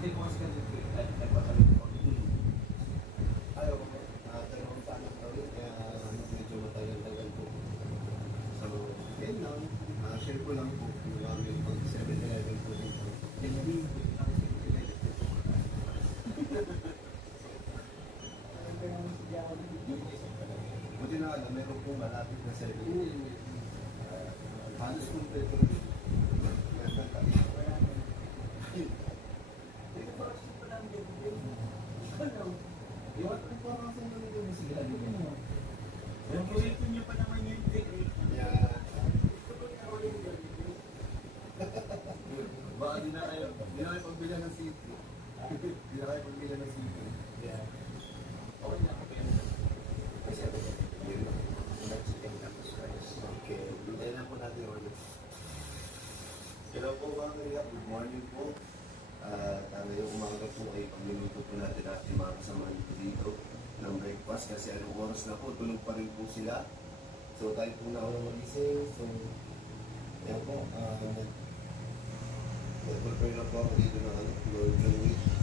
Hindi ko kasi ganito eh. Nagpatalit ko. Ayaw ko. Dalawang tanak na rin. Kaya medyo matagal-tagal po. So, yun lang. Share ko lang po. Yung aming pag 7-11 po dito. Hindi ako sila. Buti na alam, meron po malapit na 7-11. Halos kompleto. Paborito niyo pa naman yun. Baka di na kayo pagbilan ng city. Di na kayo pagbilan ng city. Okay na ako yan. Kasi ako, yun. Chicken tapos rice. Okay, hintayin lang po natin order. Hello po mga kaya, good morning po. Ngayong umaga po ay pagluluto po natin ating mga kasamahan po dito ng breakfast kasi anong oras na po, tulog pa rin po sila. So tayo po na ako magising. So, yan po, nag-prepare na po ako dito ng Lord John Wick.